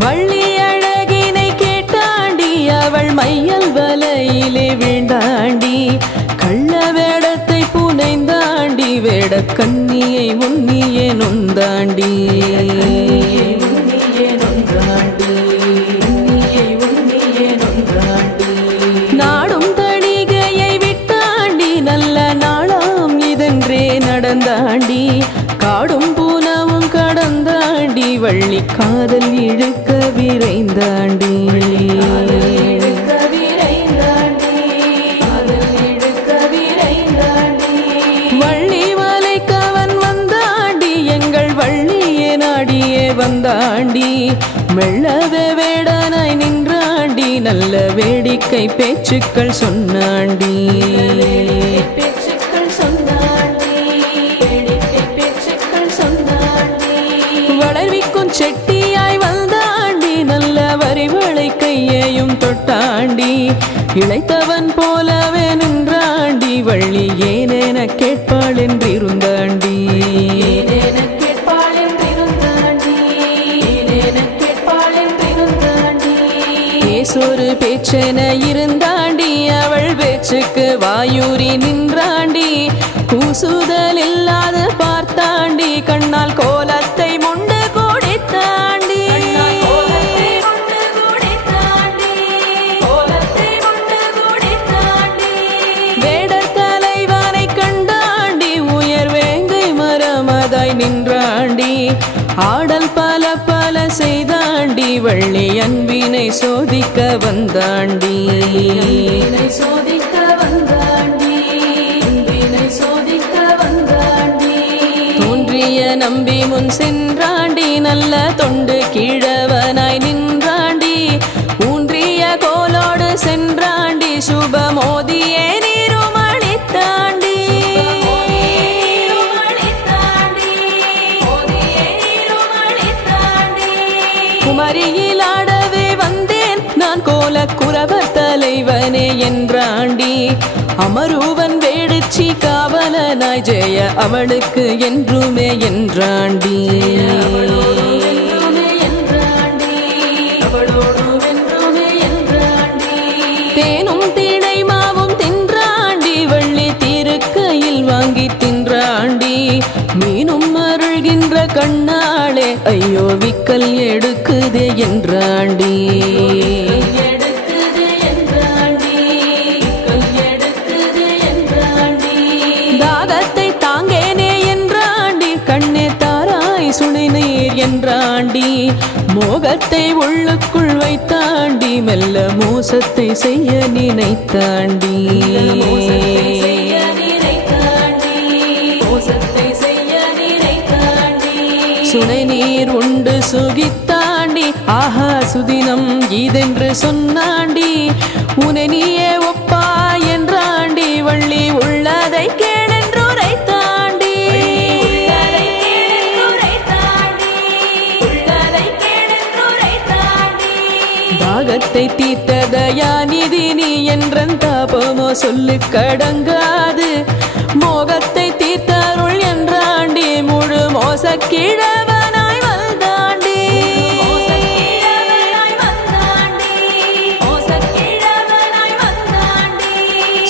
வள்ளி அழகினை கேட்டாண்டி அவள் மையல் வலையிலே வீண்டாண்டி கள்ள வேடத்தை புனைந்தாண்டி வேட கண்ணியை உன்னியே நொந்தாண்டி நாடும் தணிகையை விட்டாண்டி நல்ல நாளாம் இதென்றே நடந்தாண்டி காடும் பூனவும் கடந்தாண்டி வள்ளி காதல் இழுக்க விரைந்தாண்டி வள்ளி மலைக்கவன் வந்தாண்டி எங்கள் வள்ளியே நாடியே வந்தாண்டி மெல்லவே வேடனாய் நின்றாண்டி நல்ல வேடிக்கை பேச்சுக்கள் சொன்னாண்டி வளர்விக்கும் செட்டியாய் வந்தாண்டி நல்ல வரிவளை கையையும் தொட்டாண்டி இளைத்தவன் போலவே நின்றாண்டி வள்ளி ஏனென கேட்பாள் என்றிருந்தாண்டி பேசொரு பேச்சென இருந்தாண்டி அவள் பேச்சுக்கு வாயூரி நின்றாண்டி கூசுதல் இல்லாத பார்த்தாண்டி கண்ணால் கோலத்தை முண்டு கோடித்தாண்டி வேடர் தலைவனை கண்டாண்டி உயர் வேங்கை மரமதாய் நின்றாண்டி ஆடல் பல பல செய்தாண்டி வள்ளி அன்பினை சோதிக்க வந்தாண்டி தோன்றிய நம்பி முன் சென்றாண்டி நல்ல தொண்டு கீழவனாய் நின்றாண்டி ஊன்றிய கோலோடு சென்றாண்டி சுபமோதியே நீருமளித்தாண்டி குமரியில் ஆடவே வந்தேன் நான் கோல குரவர் தலைவனே என்றாண்டி அமருவன் வேடிச்சி காவலனாய் ஜெய அவளுக்கு என்றுமே என்றாண்டி தேனும் திணை மாவும் தின்றாண்டி வள்ளி திருக்கையில் வாங்கி தின்றாண்டி மீனும் அருள்கின்ற கண்ணாளே ஐயோ விக்கல் எடுக்குதே என்றாண்டி தாகத்தை தாங்கேனே என்றாண்டி கண்ணே தாராய் சுனை நீர் என்றாண்டி மோகத்தை உள்ளுக்குள் வைத்தாண்டி மெல்ல மோசத்தை செய்ய நினைத்தாண்டி சுனை நீர் உண்டு சுகித்தாண்டி ஆஹா சுதினம் இதென்று சொன்னாண்டி உனை நீயே ஒப்பா என்றாண்டி வள்ளி உள்ளதை கேளென்று உரைத்தாண்டி தாகத்தை தீர்த்ததயாநிதி நீ என்றன் தாபமோ சொல்லு கடங்காது மோகத்தை தீர்த்தருள் என்றாண்டி முழு மோசக்கிழவனாய் வந்தாண்டி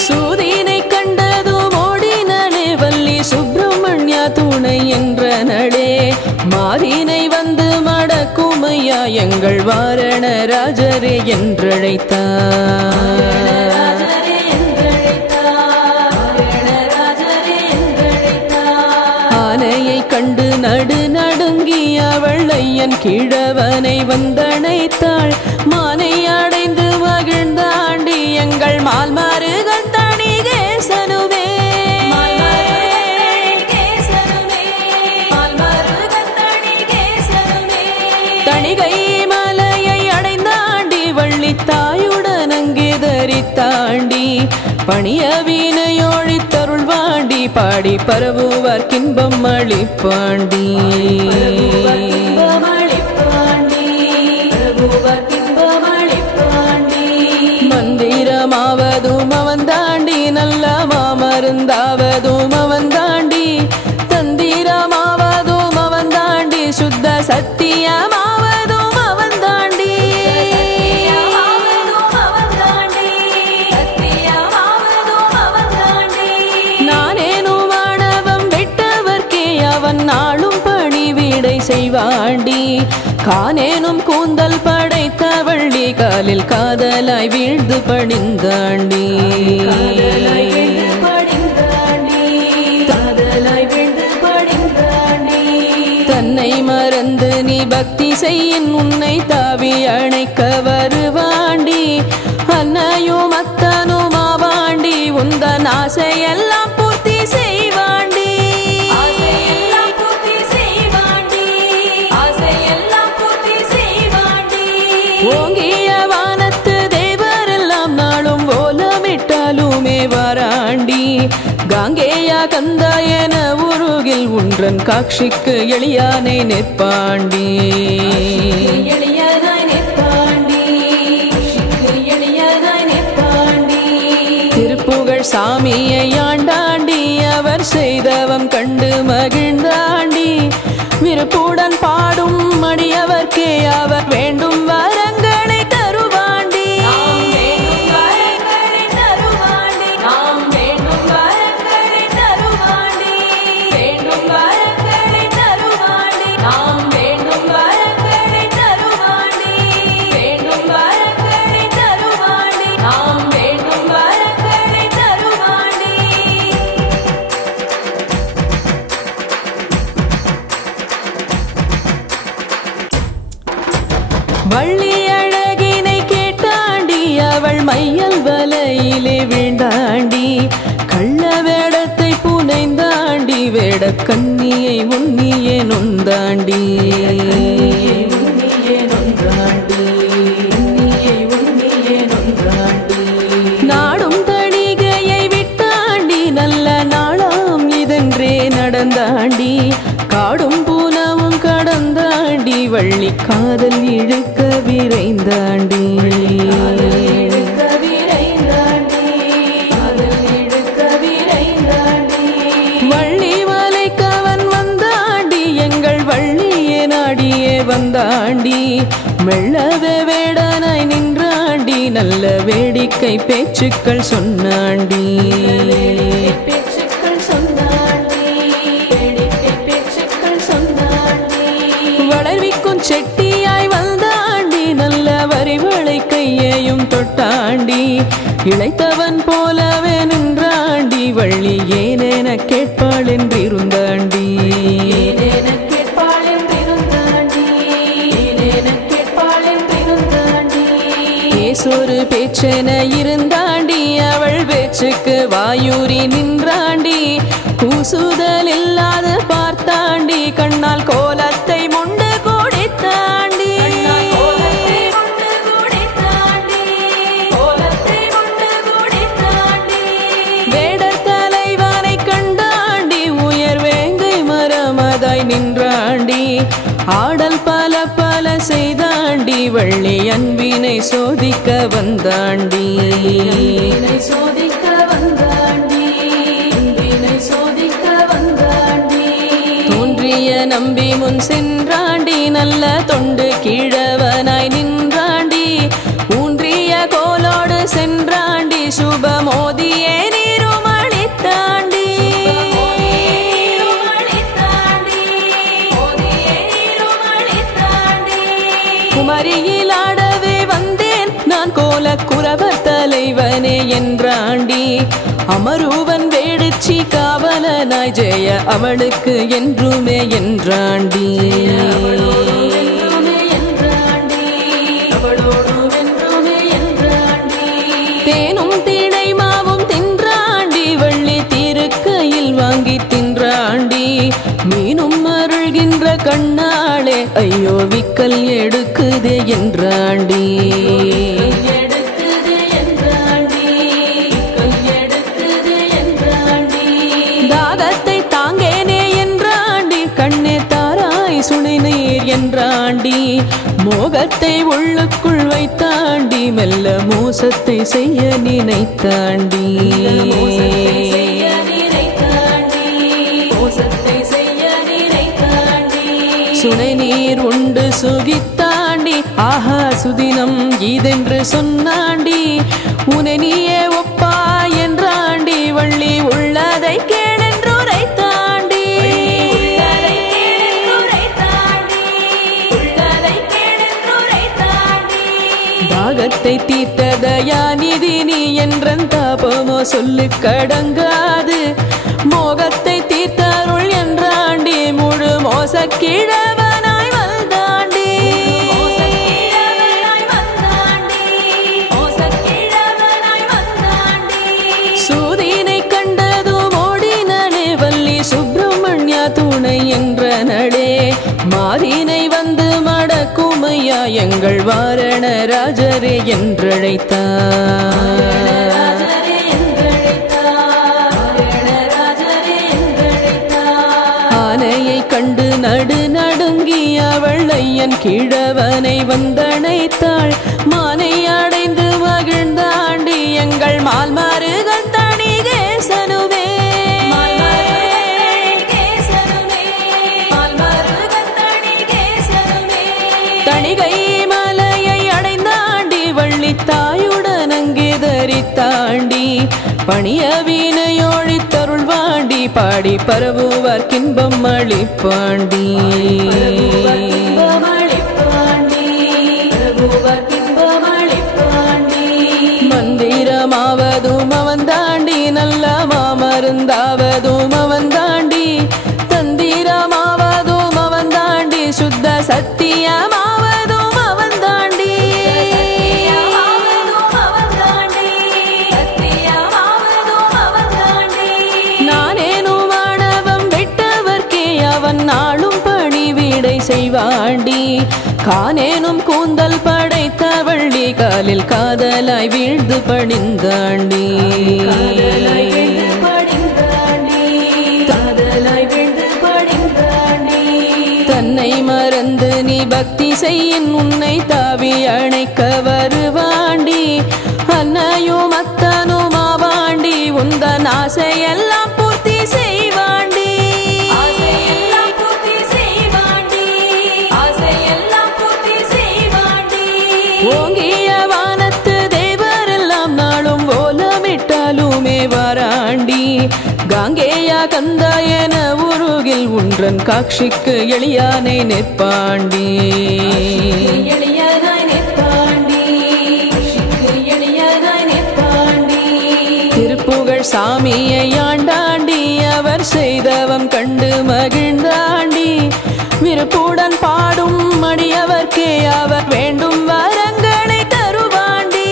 சூதினை கண்டதும் ஓடினே வள்ளி சுப்பிரமணியா துணை என்ற நடே மாறினை வந்து மடக்குமையா எங்கள் வாரண ராஜரே என்றழைத்தார் ஆனையை கண்டு நடு நடுங்கி அவள் ஐயன் கிழவனை வந்தணைத்தாள் மானை அடைந்து மகிழ்ந்தாண்டி எங்கள் மால்மாறுகள் தணிகேசனுவே தணிகை மலையை அடைந்தாண்டி வள்ளி தாயுடன் அங்கே தரித்தாண்டி பணிய வீணையோழித்தருள்வாண்டி பாடி பரவுவார் கின்பம் அளிப்பாண்டி மந்திரமாவதும் அவந்தாண்டி நல்ல மாமருந்தாவதும் அவந்தாண்டி தந்திரமாவதும் அவந்தாண்டி சுத்த சத்தியமாவதும் அவந்தாண்டி செய்வாண்டி காணேனும் கூந்தல் படைத்த வள்ளி காலில் காதலாய் வீழ்ந்து பணிந்தாண்டி தன்னை மறந்து நீ பக்தி செய்யின் உன்னை தாவி அணைக்க வருவாண்டி அன்னையும் அத்தனும் ஆவாண்டி உந்தன் ஆசையெல்லாம் பூர்த்தி செய்வாண்டி ஓங்கிய வானத்து தேவரெல்லாம் நாளும் ஓலமிட்டாலுமே வாராண்டி காங்கேயா கந்தா என உருகில் உன்றன் காட்சிக்கு எளியானை நிற்பாண்டி திருப்புகழ் சாமியை ஆண்டாண்டி அவர் செய்தவம் கண்டு மகிழ்ந்தாண்டி விருப்புடன் பாடும் மடியவர்க்கே அவர் வேண்டும் வரங்களை தருவாண்டி வள்ளி அழகினை கேட்டாண்டி அவள் மையல் வலையிலே வீண்டாண்டி கள்ள வேடத்தை புனைந்தாண்டி வேட கண்ணியை உன்னியே நொந்தாண்டி நாடும் தணிகையை விட்டாண்டி நல்ல நாளாம் இதென்றே நடந்தாண்டி காடும் பூனவும் கடந்தாண்டி வள்ளி காதல் இழுக்க விரைந்தாண்டி வள்ளி மலைக்கவன் வந்தாண்டி எங்கள் வள்ளியே நாடியே வந்தாண்டி மெல்லவே வேடனாய் நின்றாண்டி நல்ல வேடிக்கை பேச்சுக்கள் சொன்னாண்டி வளர்விக்கும் செட்டியாய் வந்தாண்டி நல்ல வரிவளை கையையும் தொட்டாண்டி இளைத்தவன் போலவே நின்றாண்டி வள்ளி ஏனென கேட்பாள் என்றிருந்தாண்டி பேசொரு பேச்சென இருந்தாண்டி அவள் பேச்சுக்கு வாயூரி நின்றாண்டி கூசுதல் இல்லாத பார்த்தாண்டி கண்ணால் கோலத்தை முண்டு கோடித்தாண்டி வேடர் தலைவனை கண்டாண்டி உயர் வேங்கை மரமதாய் நின்றாண்டி ஆடல் பல பல செய்தாண்டி வள்ளி அன்பினை சோதிக்க வந்தாண்டி தோன்றிய நம்பி முன் சென்றாண்டி நல்ல தொண்டு கீழவனாய் நின்றாண்டி ஊன்றிய கோலோடு சென்றாண்டி சுபமோதியே நீருமளித்தாண்டி குமரியில் ஆடவே வந்தேன் நான் கோல குரவர் தலைவனே என்றாண்டி அமருவன் வேடுச்சி காவலனாய் ஜெய அவளுக்கு என்றுமே என்றாண்டி தேனும் திணை மாவும் தின்றாண்டி வள்ளி திருக்கையில் வாங்கி தின்றாண்டி மீனும் அருள்கின்ற கண்ணாளே ஐயோ விக்கல் எடுக்குதே என்றாண்டி தாகத்தை தாங்கேனே என்றாண்டி கண்ணே தாராய் சுனை நீர் என்றாண்டி மோகத்தை உள்ளுக்குள் வைத்தாண்டி மெல்ல மோசத்தை செய்ய நினைத்தாண்டி சுனை நீர் உண்டு சுகித்தாண்டி ஆஹா சுதினம் இதென்று சொன்னாண்டி உனை நீயே ஒப்பா என்றாண்டி வள்ளி உள்ளதை கேளென்று உரைத்தாண்டி மோகத்தை தீர்த்த தயாநிதி நீ என்றன் தாபமோ சொல்லு கடங்காது மோகத்தை தீர்த்தருள் என்றாண்டி முழு மோசக்கிழவனாய் வந்தாண்டி சூதினை கண்டதும் ஓடினே வள்ளி சுப்பிரமணியா துணை என்ற நடே மாதினை வந்து மடக்குமையா எங்கள் வாரண ராஜரே என்றழைத்தார் ஆனையை கண்டு நடு நடுங்கி அவள் ஐயன் கிழவனை வந்தணைத்தாள் மானை அடைந்து மகிழ்ந்தாண்டி எங்கள் மால்மாறுகள் தணிகேசனுவே தணிகை மலையை அடைந்தாண்டி வள்ளி தாயுடன் அங்கே தரித்தாண்டி பணிய வீணையோழித்தருள் வாண்டி பாடி பரவுவார் கின்பம் அளிப்பாண்டி மந்திரமாவதும் அவன் தாண்டி நல்ல மாமருந்தாவதும் அவன் தாண்டி தந்திரமாவதும் அவன் தாண்டி சுத்த சத்தியமாவதும் அவன் தாண்டி நானேனும் ஆணவம் விட்டவர்க்கே அவன் நாளும் பணிவிடை செய்வாண்டி கானேனும் கூந்தல் படைத்த வள்ளி காலில் காதலாய் வீழ்ந்து பணிந்தாண்டி தன்னை மறந்து நீ பக்தி செய்யின் உன்னை தாவி அணைக்க வருவாண்டி அன்னையும் அத்தனும் ஆவாண்டி உந்தன் ஆசையெல்லாம் பூர்த்தி செய்வாண்டி ஓங்கிய வானத்து தேவரெல்லாம் நாளும் ஓலமிட்டாலுமே வாராண்டி காங்கேயா கந்தா என உருகில் உன்றன் காட்சிக்கு எளியானை நிற்பாண்டி திருப்புகழ் சாமியை ஆண்டாண்டி அவர் செய்தவம் கண்டு மகிழ்ந்தாண்டி விருப்புடன் பாடும் மடியவர்க்கே அவர் வேண்டும் வரங்களை தருவாண்டி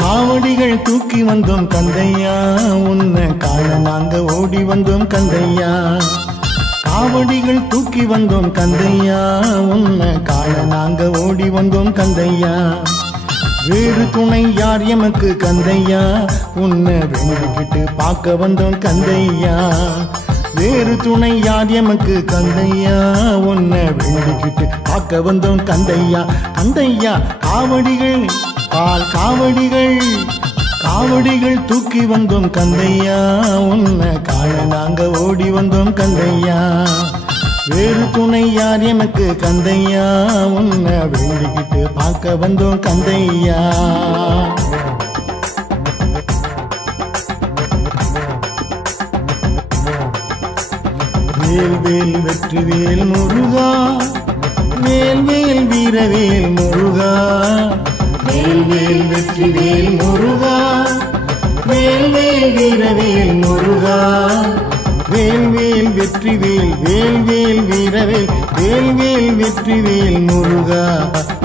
காவடிகள் தூக்கி வந்தோம் கந்தையா உன்னை காண நாங்க ஓடி வந்தோம் கந்தையா காவடிகள் தூக்கி வந்தோம் கந்தையா உன்னை காண நாங்க ஓடி வந்தோம் கந்தையா வேறு துணை யார் எமக்கு கந்தையா உன்னை வேண்டிக்கிட்டு பார்க்க வந்தோம் கந்தையா வேறு துணை யார் எமக்கு கந்தையா உன்னை வேண்டிக்கிட்டு பார்க்க வந்தோம் கந்தையா கந்தையா காவடிகள் பால் காவடிகள் தூக்கி வந்தோம் கந்தையா உன்னை காண நாங்க ஓடி வந்தோம் கந்தையா வேறு துணை யார் எமக்கு கந்தையா உன்னை வேண்டிக்கிட்டு பார்க்க வந்தோம் கந்தையா வேல் வேல் வெற்றி வேல் முருகா வேல் வேல் வீரவேல் முருகா வேல் வேல் வெற்றி வேல் முருகா வேல் வேல் வீரவேல் முருகா வேல் வேல் வெற்றி வேல் வேல் வேல் வீரவேல் வேல் வேல் வெற்றி வேல் முருகா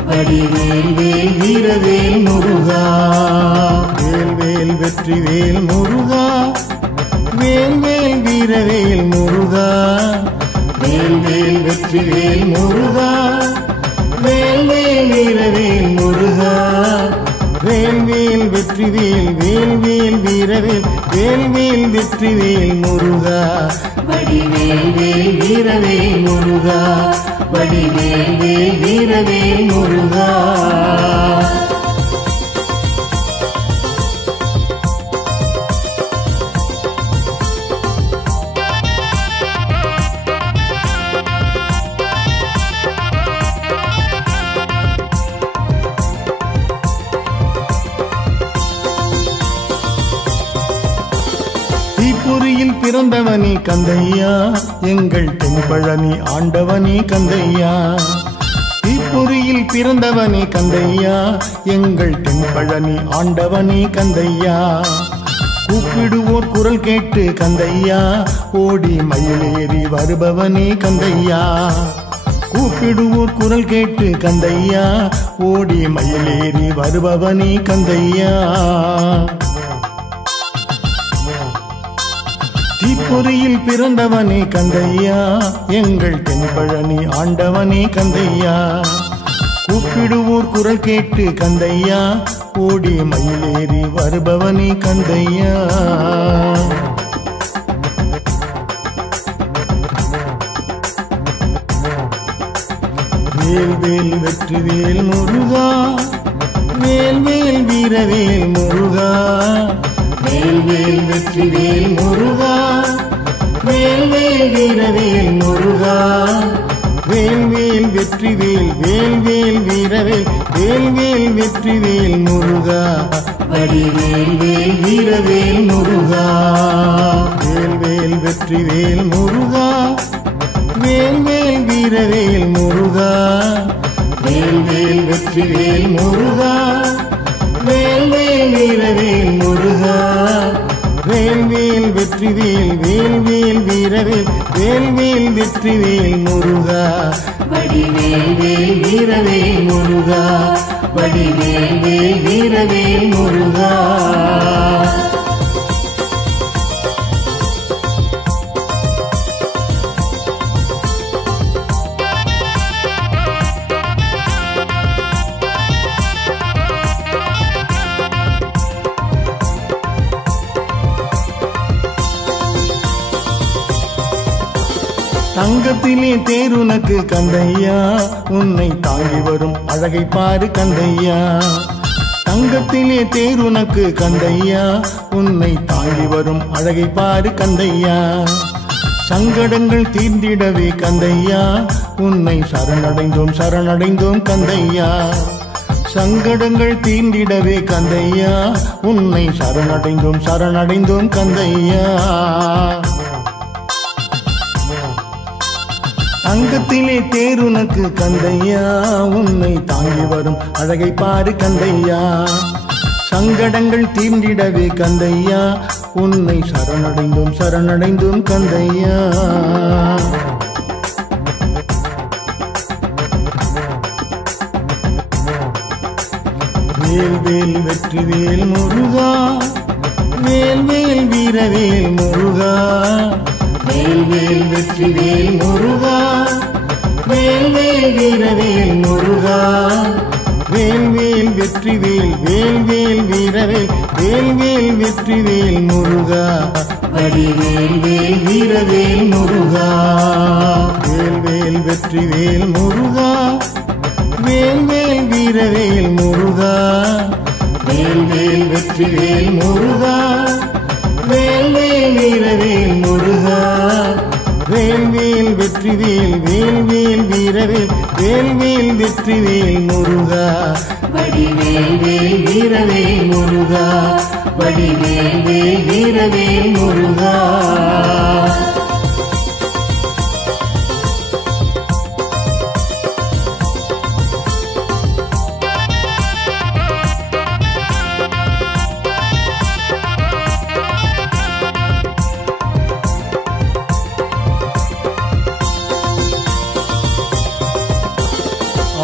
வடிவேல் வேல் வீரவேல் முருகா வேல் வேல் வெற்றி வேல் முருகா வேல் வேல் வீரவேல் முருகா வேல் வேல் வெற்றிவேல் முருகா வேல் வேல் வீரவேல் முருகா வேல் வேல் வெற்றிவேல் வேல் வேல் வீரவேல் வேல் வேல் வெற்றிவேல் முருகா வடிவேல் வேல் வீரவேல் முருகா வடிவேல் வேல் வீரவேல் முருகா தீப்புரியில் பிறந்தவனே கந்தையா எங்கள் தென்பழனி ஆண்டவனே கந்தையா தீப்புரியில் பிறந்தவனே கந்தையா எங்கள் தென்பழனி ஆண்டவனே கந்தையா கூப்பிடுவோர் குரல் கேட்டு கந்தையா ஓடி மயிலேறி வருபவனே கந்தையா கூப்பிடுவோர் குரல் கேட்டு கந்தையா ஓடி மயிலேறி வருபவனே கந்தையா தீப்பொறியில் பிறந்தவனே கந்தையா எங்கள் தென்பழனி ஆண்டவனே கந்தையா கூப்பிடுவோர் குரல் கேட்டு கந்தையா ஓடி மயிலேறி வருபவனே கந்தையா வேல் வேல் வெற்றிவேல் முருகா வேல் வேல் வீரவேல் முருகா வேல் வேல் வெற்றிவேல் முருகா வேல் வேல் வீரவேல் முருகா வேல் வேல் வெற்றிவேல் வேல் வேல் வீரவேல் வேல் வேல் வெற்றிவேல் முருகா வடிவேல் வேல் வீரவேல் முருகா வேல் வேல் வெற்றிவேல் முருகா வேல் வேல் வீரவேல் முருகா வேல் வேல் வெற்றிவேல் முருகா வேல் வேல் வீரவேல் முருகா வேல் வேல் வெற்றிவேல் வேல் வேல் வீரவேல் வேல் வேல் வெற்றிவேல் முருகா வடிவேல் வேல் வீரவேல் முருகா வடிவேல் வேல் வீரவேல் முருகா தங்கத்திலே தேருனக்கு கந்தையா உன்னை தாங்கி வரும் அழகை பாரு கந்தையா தங்கத்திலே தேருனக்கு கந்தையா உன்னை தாங்கி வரும் அழகை பாரு கந்தையா சங்கடங்கள் தீர்ந்திடவே கந்தையா உன்னை சரணடைந்தோம் சரணடைந்தோம் கந்தையா சங்கடங்கள் தீர்ந்திடவே கந்தையா உன்னை சரணடைந்தோம் சரணடைந்தோம் கந்தையா தங்கத்திலே தேருனக்கு கந்தையா உன்னை தாங்கி வரும் அழகை பாரு கந்தையா சங்கடங்கள் தீர்ந்திடவே கந்தையா உன்னை சரணடைந்தோம் சரணடைந்தோம் கந்தையா வேல் வேல் வெற்றிவேல் முருகா வேல் வேல் வீரவேல் முருகா வேல் வேல் வெற்றிவேல் முருகா வேல் வேல் வீரவேல் முருகா வேல் வேல் வெற்றிவேல் வேல் வேல் வீரவேல் வேல் வேல் வெற்றிவேல் முருகா வடிவேல் வேல் வீரவேல் முருகா வேல் வேல் வெற்றிவேல் முருகா வேல் வேல் வீரவேல் முருகா வேல் வேல் வெற்றிவேல் முருகா வேல் வேல் வீரவேல் முருகா வேல் வேல் வெற்றிவேல் வேல் வேல் வீரவேல் வேல் வேல் வெற்றிவேல் முருகா வடிவேல் வேல் வீரவேல் முருகா வடிவேல் வேல் வீரவேல் முருகா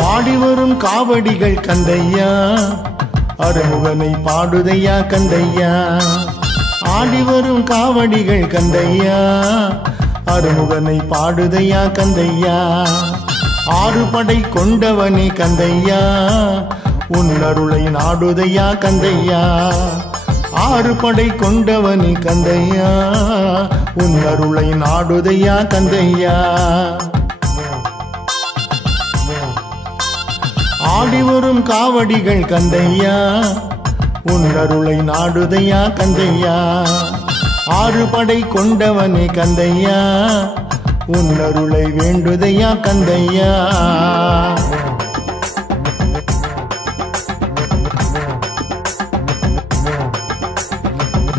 ஆடி வரும் காவடிகள் கந்தையா அருமுகனை பாடுதையா கந்தையா ஆடி வரும் காவடிகள் கந்தையா அருமுகனை பாடுதையா கந்தையா. ஆறு படை கொண்டவனே கந்தையா, உன் அருளை நாடுதையா கந்தையா. ஆறு படை கொண்டவனே கந்தையா, உன் அருளை நாடுதையா கந்தையா. ஆடி வரும் காவடிகள் கந்தையா, உன் அருளை நாடுதையா கந்தையா. ஆறு படை கொண்டவனே கந்தையா, உன் அருளை வேண்டுதையா கந்தையா.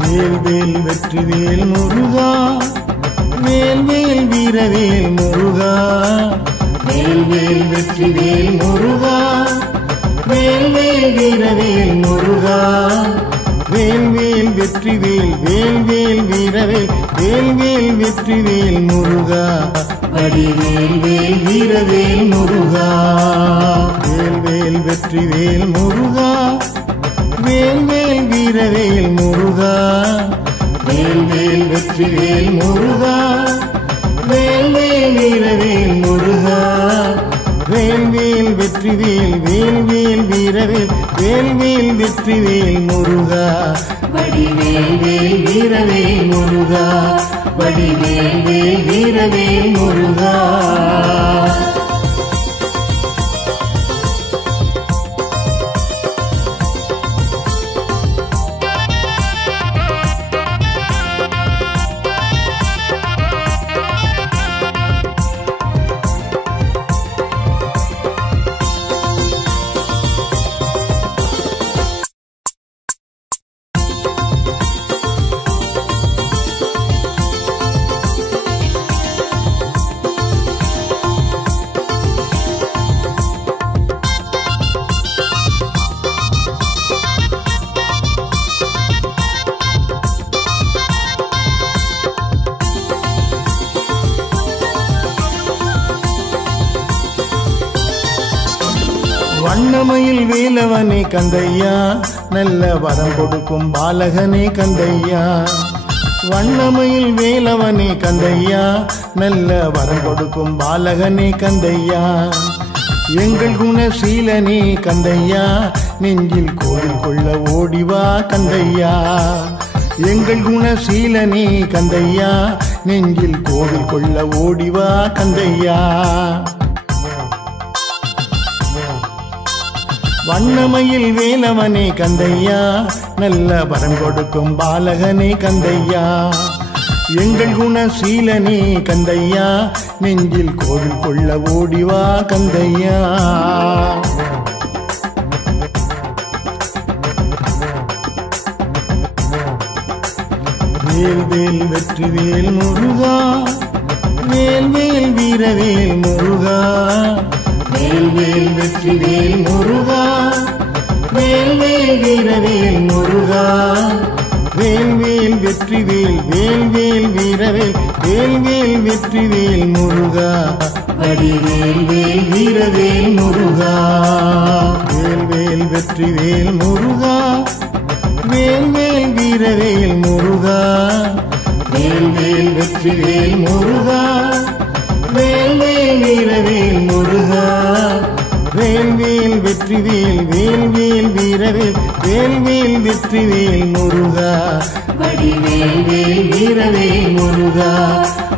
வேல் வேல் வெற்றி வேல் முருகா, வேல் வேல் வீரவேல் முருகா. வேல் வேல் வெற்றி வேல் முருகா, வேல் வேல் வீரவேல் முருகா. வேல் வேல் வெற்றி வேல், வேல் வேல் வீரவேல், வேல் வேல் வெற்றி வேல் முருகா. வடிவேல் வேல் வீரவேல் முருகா. வேல் வேல் வெற்றி வேல் முருகா, வேல் வேல் வீரவேல் முருகா. வேல் வேல் வெற்றி வேல் முருகா, வேல் வேல் வீரவேல் முருகா. வேல் வேல் வெற்றி வேல், வேல் வேல் வீரவேல், வேல் வேல் வெற்றி வேல் முருகா. வடிவேல் வேல் வீரவேல் முருகா. வடிவேல் வேல் வீரவேல் முருகா. வண்ணமயில் வேலவனே கந்தையா, நல்ல வரம் கொடுக்கும் பாலகனே கந்தையா. வண்ணமயில் வேலவனே கந்தையா, நல்ல வரம் கொடுக்கும் பாலகனே கந்தையா. எங்கள் குணசீலனே கந்தையா, நெஞ்சில் கோவில் கொள்ள ஓடிவா கந்தையா. எங்கள் குணசீலனே கந்தையா, நெஞ்சில் கோவில் கொள்ள ஓடிவா கந்தையா. வண்ணமயில் வேலவனே கந்தையா, நல்ல வரம் கொடுக்கும் பாலகனே கந்தையா. எங்கள் குணசீலனே கந்தையா, நெஞ்சில் கோவில் கொள்ள ஓடிவா கந்தையா. வேல் வேல் வெற்றி வேல் முருகா, வேல் வேல் வீரவேல் முருகா. வேல் வேல் வெற்றி வேல் முருகா, வேல் வேல் வீரவேல் முருகா. வேல் வேல் வெற்றி வேல், வேல் வேல் வீரவேல், வேல் வேல் வெற்றி வேல் முருகா. வடிவேல் வேல் வீரவேல் முருகா. வேல் வேல் வெற்றி வேல் முருகா, வேல் வேல் வீரவேல் முருகா. வேல் வேல் வெற்றி வேல் முருகா, வேல் வேல் வீரவேல் முருகா. வேல் வேல் வெற்றி வேல், வேல் வேல் வீரவேல், வேல் வேல் வெற்றி வேல் முருகா. வடிவேல் வேல் வீரவேல் முருகா.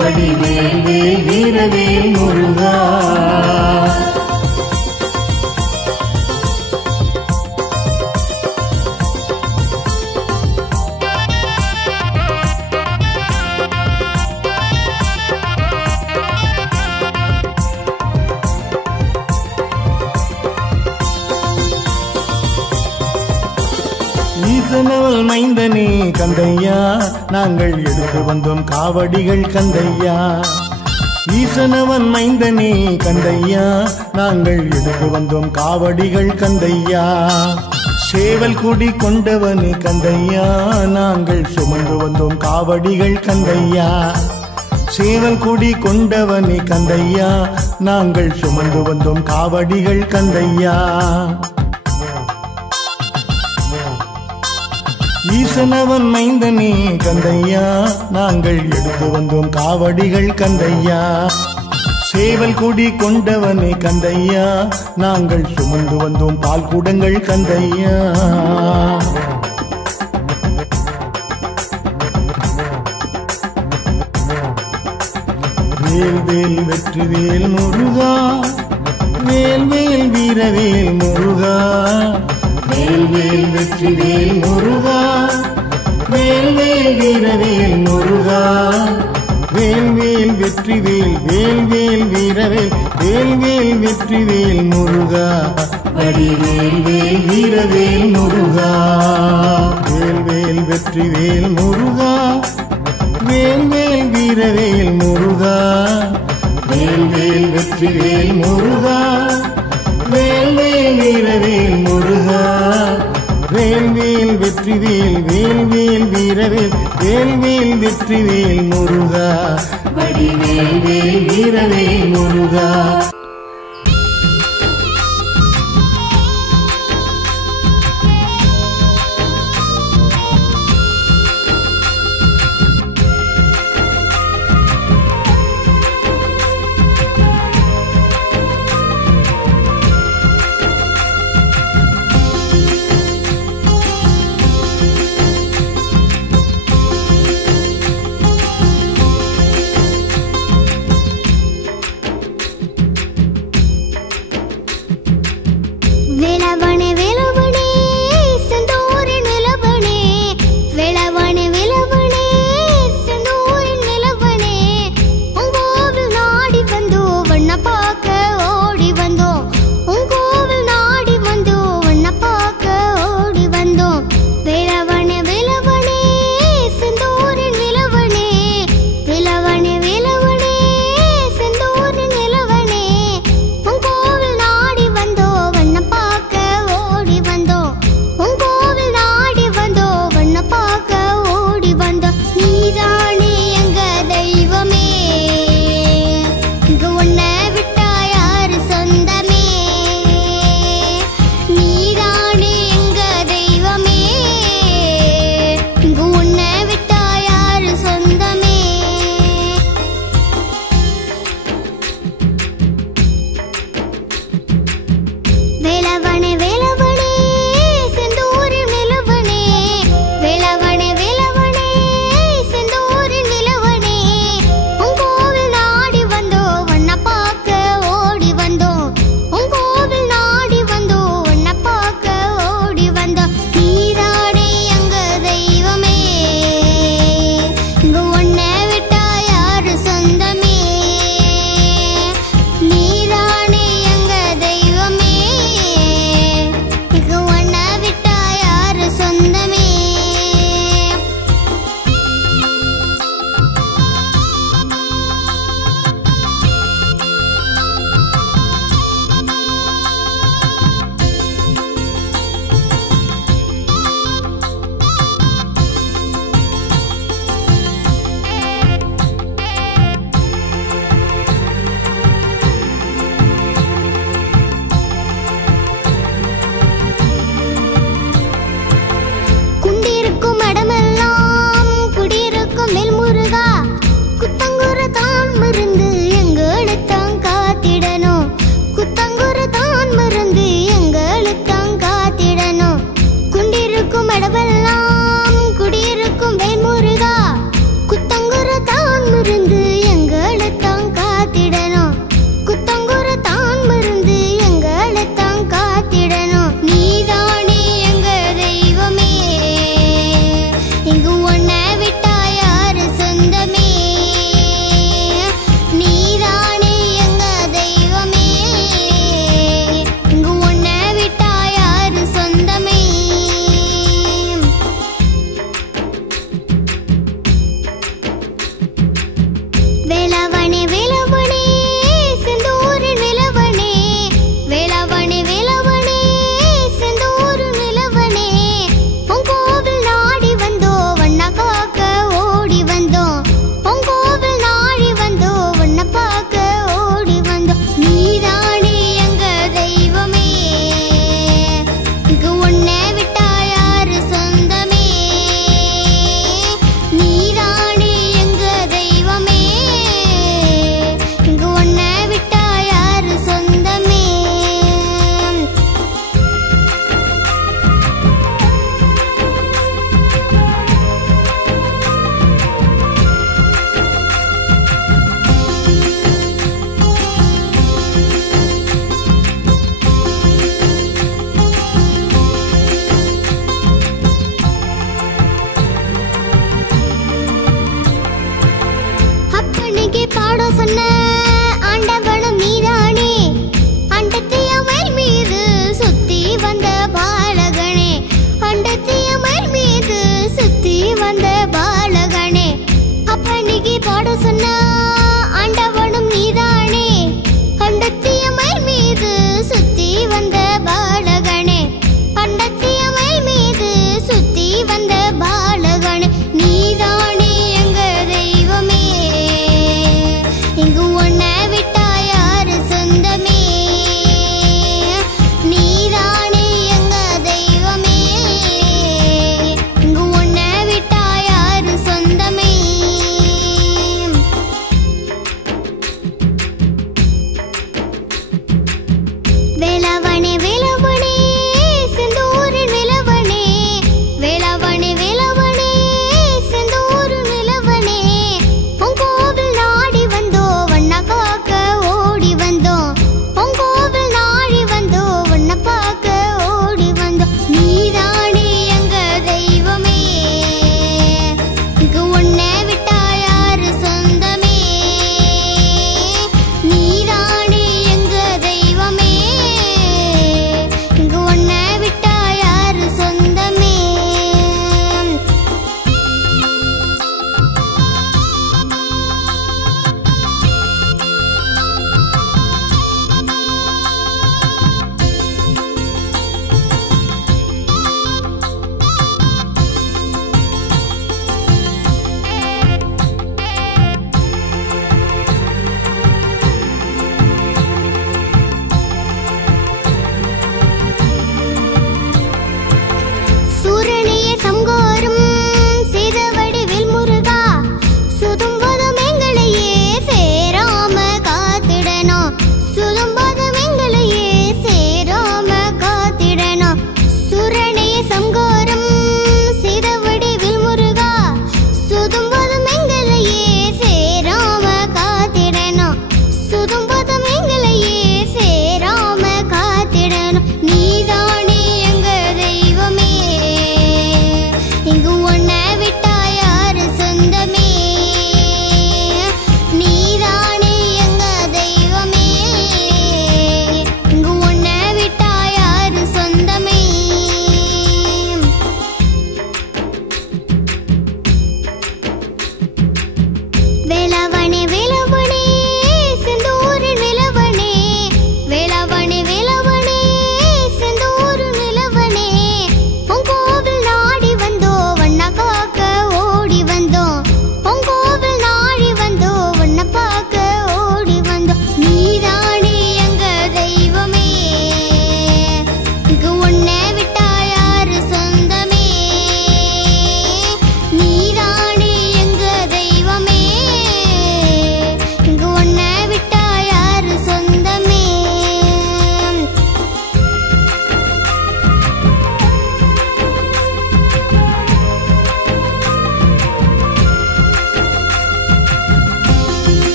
வடிவேல் வேல் வீரவேல் முருகா. ஈசனவள் மைந்தனே கந்தையா, நாங்கள் எடுத்து வந்தோம் காவடிகள் கந்தையா. ஈசனவன் மைந்தனே கந்தையா, நாங்கள் எடுத்து வந்தோம் காவடிகள் கந்தையா. சேவல் கொடி கொண்டவனே கந்தையா, நாங்கள் சுமந்து வந்தோம் காவடிகள் கந்தையா. சேவல் கொடி கொண்டவனே கந்தையா, நாங்கள் சுமந்து வந்தோம் காவடிகள் கந்தையா. ஈசனவன் மைந்தனே கந்தையா நாங்கள் எடுத்து வந்தோம் காவடிகள் கந்தையா சேவல் கொடி கொண்டவனே கந்தையா நாங்கள் சுமந்து வந்தோம் பால் குடங்கள் கந்தையா வேல் வேல் வெற்றி வேல் முருகா வேல் வேல் வீரவேல் முருகா வேல் வேல் வெற்றி வேல் முருகா வேல் வேல் வீரவேல் முருகா வேல் வேல் வெற்றி வேல் வேல் வேல் வீரவேல் வேல் வேல் வெற்றி வேல் முருகா வடிவேல் வேல் வீரவேல் முருகா வேல் வேல் வெற்றி வேல் முருகா வேல் வேல் வீரவேல் முருகா வேல் வேல் வெற்றி வேல் முருகா வேல் வேல் வீரவேல் முருகா வேல் வேல் வெற்றி வேல் வேல் வேல் வீரவேல் வேல் வேல் வெற்றி வேல் முருகா வடிவேல் வேல் வீரவேல் முருகா